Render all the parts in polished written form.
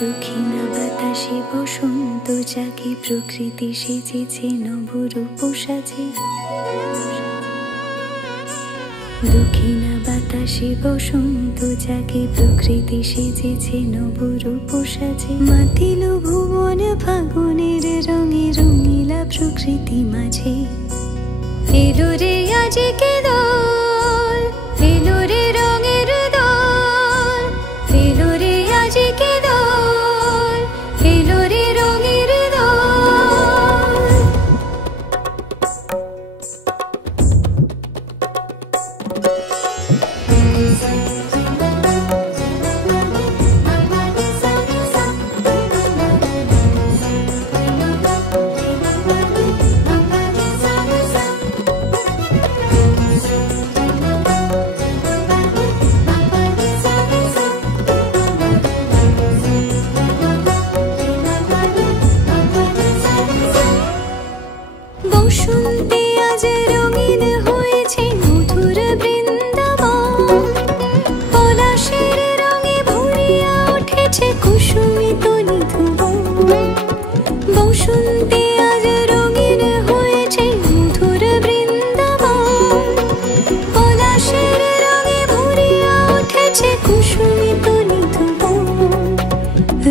দক্ষিণা বাতাসে বসন্ত জাগে, প্রকৃতি সেজেছে নবরূপ সাজে। দক্ষিণা বাতাসে বসন্ত জাগে, প্রকৃতি সেজেছে নবরূপ সাজে। মাতিল ভুবন ফাগুনের রঙে, রঙিলা প্রকৃতি মাঝে। এলো রে আজকে দোল, এলো রে রঙের দোল, এলো রে আজকে দোল, এলো রে রঙের দোল। বসন্তে আজ রঙিন হয়েছে মধুর বৃন্দাবন, পলাশের রঙে ভরিয়া উঠেছে কুসুমিত নিধুবন। বসন্তে আজ রঙিন হয়েছে মধুর বৃন্দাবন, পলাশের রঙে ভরিয়া উঠেছে কুসুমিত নিধুবন।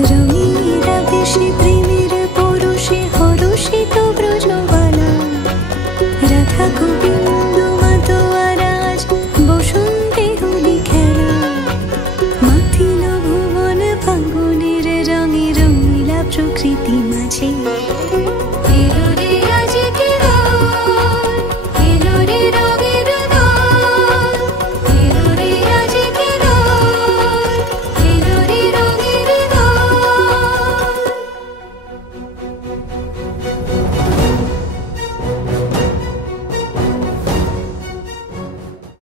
রঙিনীরা বেশি প্রেমের পরশে হরষিত ব্রজবালা, রাধা গোবিন্দ মাতোয়ার আজ বসন্তে হোলি খেলা। মাতিল ভুবন ফাগুনের রঙে, রঙিলা প্রকৃতি মাঝে।